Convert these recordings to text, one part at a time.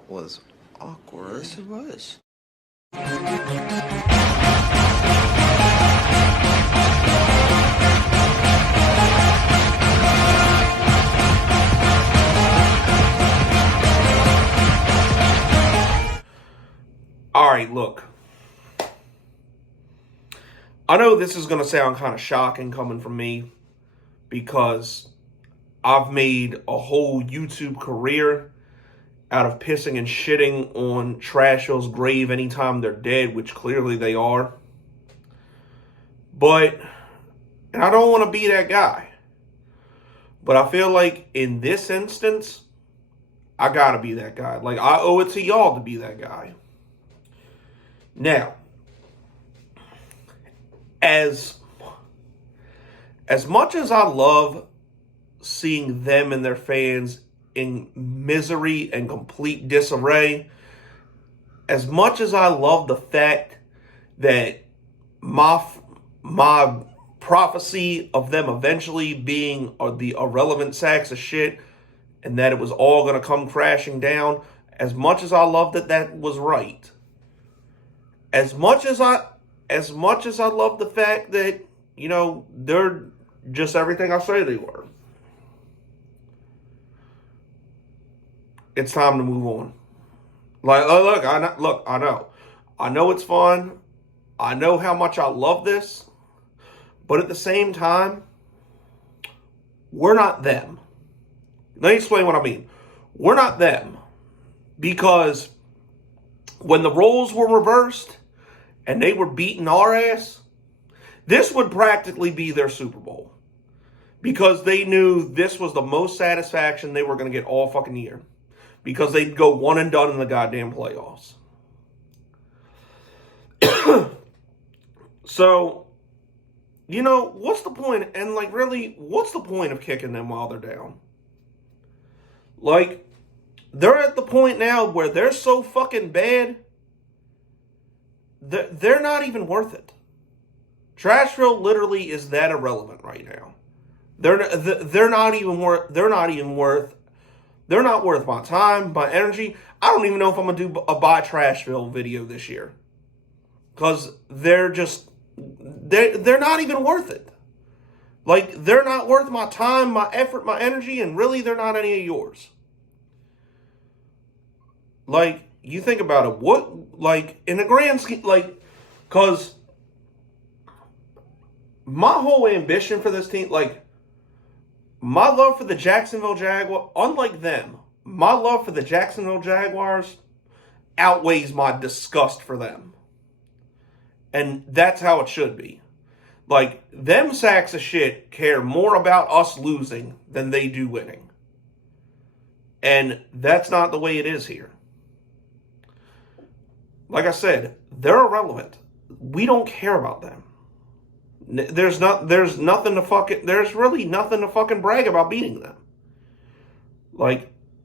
That was awkward. Yes, it was. All right, look. I know this is going to sound kind of shocking coming from me because I've made a whole YouTube career out of pissing and shitting on Trashville's grave anytime they're dead, which clearly they are. And I don't want to be that guy. But I feel like in this instance, I got to be that guy. Like, I owe it to y'all to be that guy. Now, as much as I love seeing them and their fans in misery and complete disarray, as much as I love the fact that my prophecy of them eventually being the irrelevant sacks of shit and that it was all going to come crashing down, as much as I love that was right, as much as I love the fact that, they're just everything I say they were, it's time to move on. I know it's fun. I know how much I love this, but at the same time, we're not them. Let me explain what I mean. We're not them, because when the roles were reversed and they were beating our ass, this would practically be their Super Bowl, because they knew this was the most satisfaction they were going to get all fucking year, because they'd go one and done in the goddamn playoffs. So, what's the point? And, really, what's the point of kicking them while they're down? They're at the point now where they're so fucking bad, they're not even worth it. Trashville literally is that irrelevant right now. They're not worth my time, my energy. I don't even know if I'm gonna do a buy Trashville video this year, because they're not even worth it. They're not worth my time, my effort, my energy, and really they're not any of yours. You think about it, in the grand scheme, because my whole ambition for this team, my love for the Jacksonville Jaguars, unlike them, my love for the Jacksonville Jaguars outweighs my disgust for them. And that's how it should be. Them sacks of shit care more about us losing than they do winning. And that's not the way it is here. Like I said, they're irrelevant. We don't care about them. There's really nothing to fucking brag about beating them.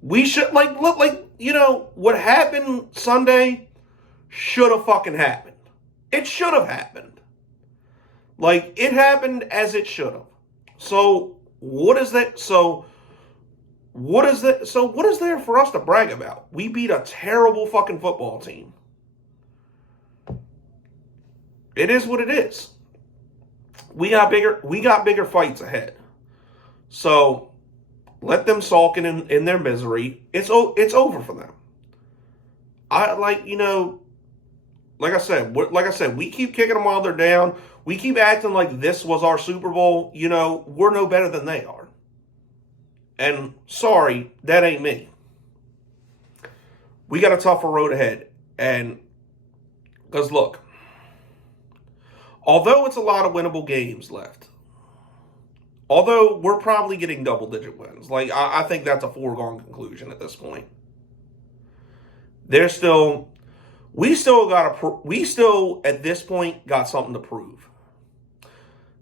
We should, what happened Sunday should have fucking happened. It should have happened. It happened as it should have. So, what is that? So, what is there for us to brag about? We beat a terrible fucking football team. It is what it is. We got bigger fights ahead. So, let them sulk in their misery. It's over for them. Like I said, we keep kicking them while they're down. We keep acting like this was our Super Bowl. We're no better than they are. And sorry, that ain't me. We got a tougher road ahead. And, because look, although it's a lot of winnable games left, although we're probably getting double-digit wins, I think that's a foregone conclusion at this point. We still at this point got something to prove.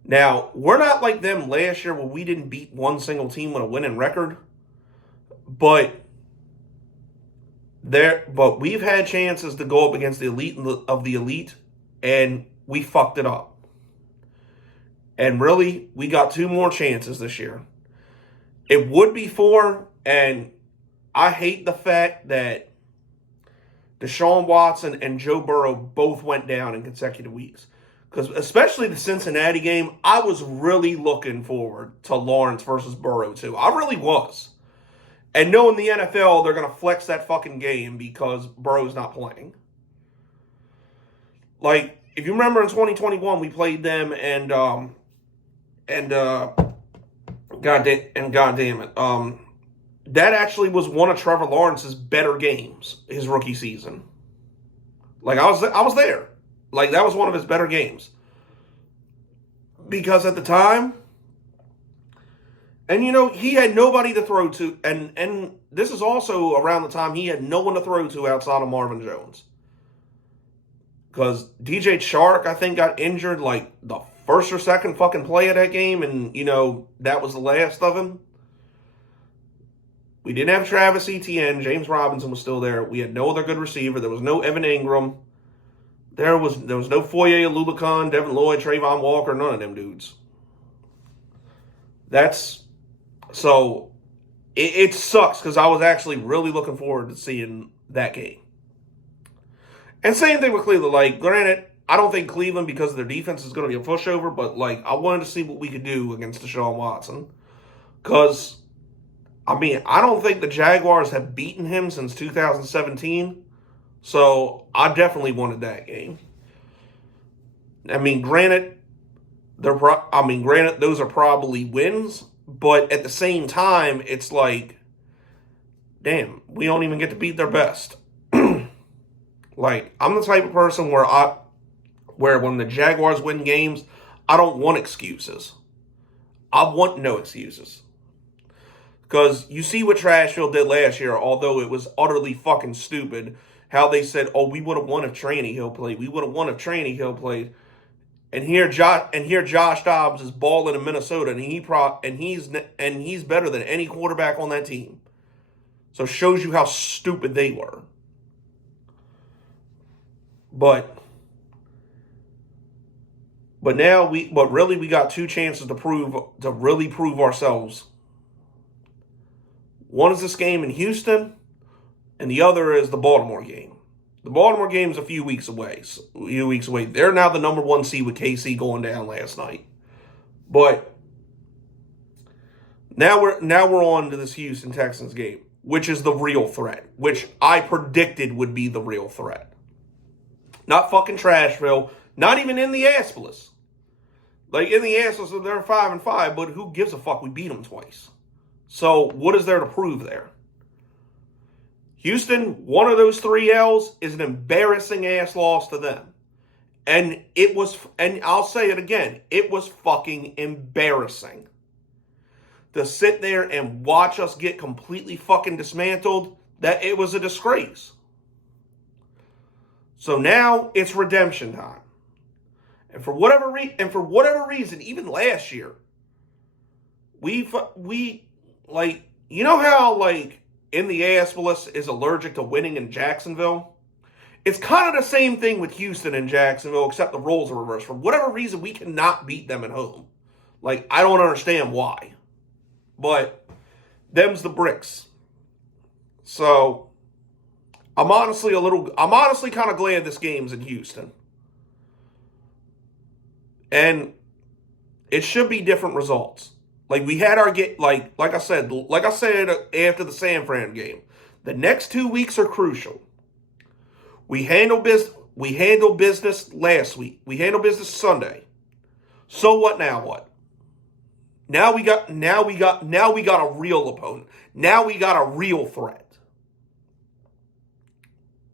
Now, we're not like them last year where we didn't beat one single team with a winning record, but we've had chances to go up against the elite of the elite, and we fucked it up. And really, we got 2 more chances this year. It would be 4, and I hate the fact that Deshaun Watson and Joe Burrow both went down in consecutive weeks. Because especially the Cincinnati game, I was really looking forward to Lawrence versus Burrow too. I really was. And knowing the NFL, they're going to flex that fucking game because Burrow's not playing. Like, if you remember in 2021, we played them and God damn it, that actually was one of Trevor Lawrence's better games, his rookie season. Like, I was there. Like, that was one of his better games. Because at the time, and he had nobody to throw to, and this is also around the time he had no one to throw to outside of Marvin Jones. Because DJ Chark, I think, got injured like the first or second fucking play of that game, and, that was the last of him. We didn't have Travis Etienne. James Robinson was still there. We had no other good receiver. There was no Evan Ingram. There was no Foye Oluokun, Devin Lloyd, Trayvon Walker, none of them dudes. So it sucks because I was actually really looking forward to seeing that game. And same thing with Cleveland. Like, granted, I don't think Cleveland, because of their defense, is going to be a pushover, but, like, I wanted to see what we could do against Deshaun Watson. Because, I don't think the Jaguars have beaten him since 2017. So, I definitely wanted that game. Granted, those are probably wins, but at the same time, it's like, damn, we don't even get to beat their best. Like, I'm the type of person where when the Jaguars win games, I don't want excuses. I want no excuses. Because you see what Trashville did last year, although it was utterly fucking stupid, how they said, oh, we would have won if Tannehill played. We would have won if Tannehill played. And here Josh Dobbs is balling in Minnesota, and he's better than any quarterback on that team. So it shows you how stupid they were. But really we got two chances to really prove ourselves. One is this game in Houston, and the other is the Baltimore game. The Baltimore game is a few weeks away. They're now the number 1 seed with KC going down last night. But now we're on to this Houston Texans game, which is the real threat, which I predicted would be the real threat. Not fucking Trashville, not even in the Aspless. Like, in the Aspless, they're 5-5, but who gives a fuck? We beat them twice. So what is there to prove there? Houston, one of those 3 L's is an embarrassing ass loss to them. And I'll say it again, it was fucking embarrassing. To sit there and watch us get completely fucking dismantled, that it was a disgrace. So now it's redemption time. And for whatever reason, even last year, we like, you know how, like, in the Aspless is allergic to winning in Jacksonville? It's kind of the same thing with Houston and Jacksonville, except the roles are reversed. For whatever reason, we cannot beat them at home. Like, I don't understand why. But them's the bricks. So I'm honestly kind of glad this game's in Houston. And it should be different results. Like, we had our like I said after the San Fran game, the next 2 weeks are crucial. We handled business last week. We handled business Sunday. So what now? What? Now we got a real opponent. Now we got a real threat.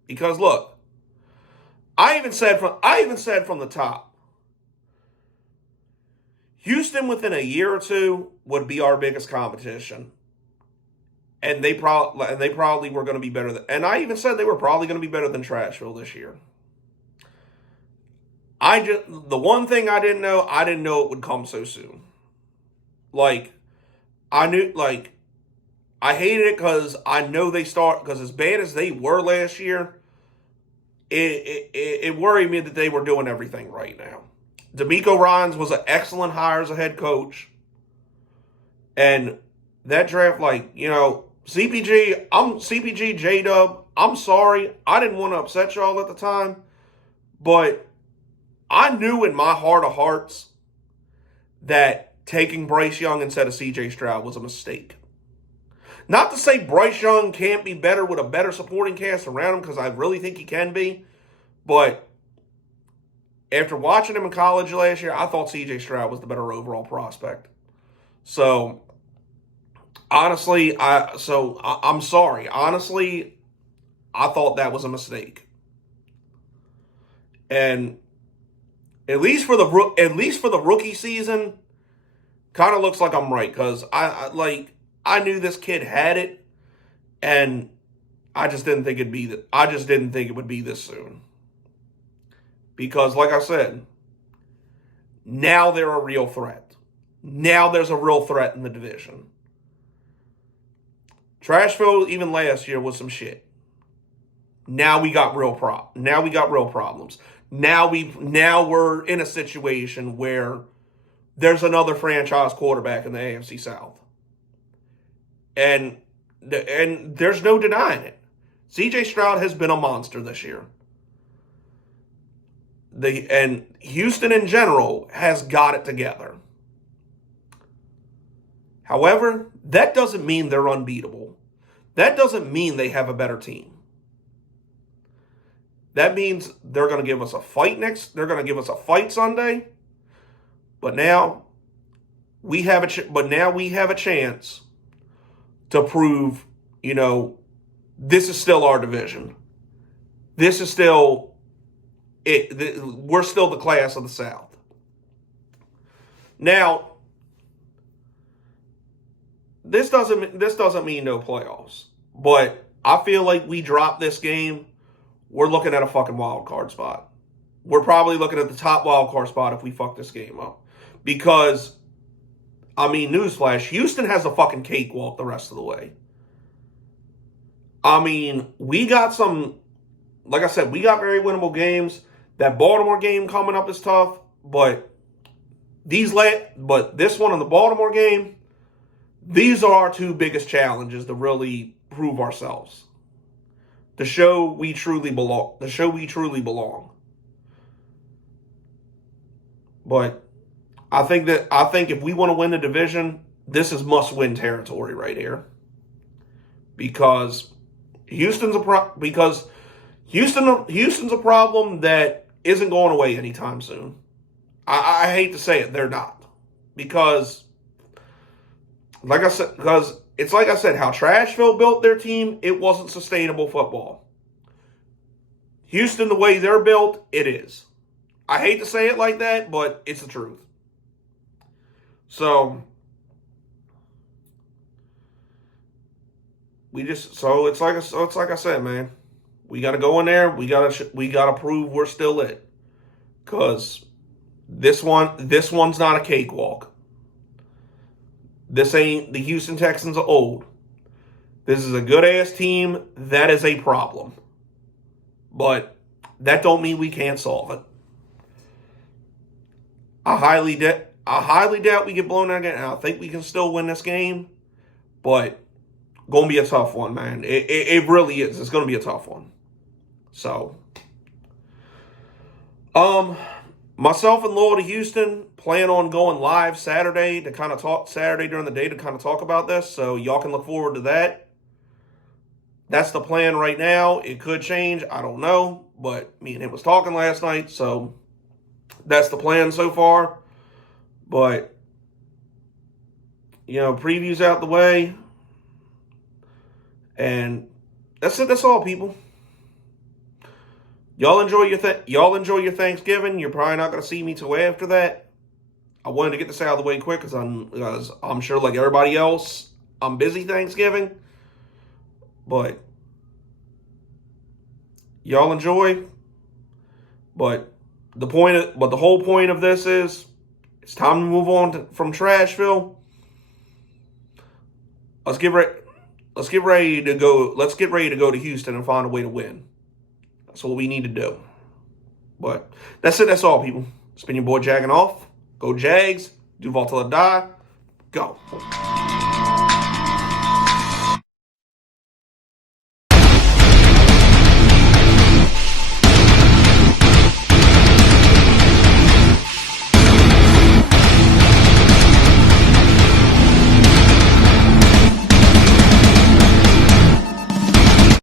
Because look, I even said from the top, Houston within a year or two would be our biggest competition. And they probably were going to be better than, and I even said they were probably going to be better than Trashville this year. The one thing I didn't know it would come so soon. Like, I hated it because I know because as bad as they were last year, it worried me that they were doing everything right now. D'Amico Ryans was an excellent hire as a head coach. And that draft, CPG J-Dub. I'm sorry. I didn't want to upset y'all at the time, but I knew in my heart of hearts that taking Bryce Young instead of CJ Stroud was a mistake. Not to say Bryce Young can't be better with a better supporting cast around him, because I really think he can be, but after watching him in college last year, I thought CJ Stroud was the better overall prospect. So, honestly, I'm sorry. Honestly, I thought that was a mistake. And at least for the rookie season, kind of looks like I'm right, because I knew this kid had it, and I just didn't think it would be this soon. Because, like I said, now they're a real threat. Now there's a real threat in the division. Trashville, even last year, was some shit. Now we got real problems. Now we're in a situation where there's another franchise quarterback in the AFC South. And there's no denying it. CJ Stroud has been a monster this year. And Houston in general has got it together. However, that doesn't mean they're unbeatable. That doesn't mean they have a better team. That means they're going to give us a fight They're going to give us a fight Sunday. But now we have a chance to prove, this is still our division. This is still it. We're still the class of the South. Now, this doesn't mean no playoffs, but I feel like we drop this game, we're looking at a fucking wild card spot. We're probably looking at the top wild card spot if we fuck this game up. Because, newsflash, Houston has a fucking cakewalk the rest of the way. We got like I said, we got very winnable games. That Baltimore game coming up is tough, but this one and the Baltimore game, these are our two biggest challenges to really prove ourselves. To show we truly belong. But I think if we want to win the division, this is must-win territory right here. Because Houston's a problem that isn't going away anytime soon. I hate to say it, they're not. Because it's like I said, how Trashville built their team, it wasn't sustainable football. Houston, the way they're built, it is. I hate to say it like that, but it's the truth. So it's like I said, man. We got to go in there. We got to prove we're still it. Cause this one's not a cakewalk. This ain't the Houston Texans are old. This is a good ass team. That is a problem. But that don't mean we can't solve it. I highly doubt we get blown out again. I think we can still win this game, but going to be a tough one, man. It really is. It's going to be a tough one. So, myself and Loyal to Houston plan on going live Saturday during the day to kind of talk about this. So y'all can look forward to that. That's the plan right now. It could change. I don't know. But me and him was talking last night. So that's the plan so far. But, previews out the way. And that's it. That's all, people. Y'all enjoy your Thanksgiving. You're probably not going to see me till after that. I wanted to get this out of the way quick because I'm sure, like everybody else, I'm busy Thanksgiving. But y'all enjoy. But the whole point of this is it's time to move on from Trashville. Let's get ready to go. Let's get ready to go to Houston and find a way to win. That's what we need to do. But that's it. That's all, people. It's been your boy Jagging Off. Go Jags. Duval till I die. Go.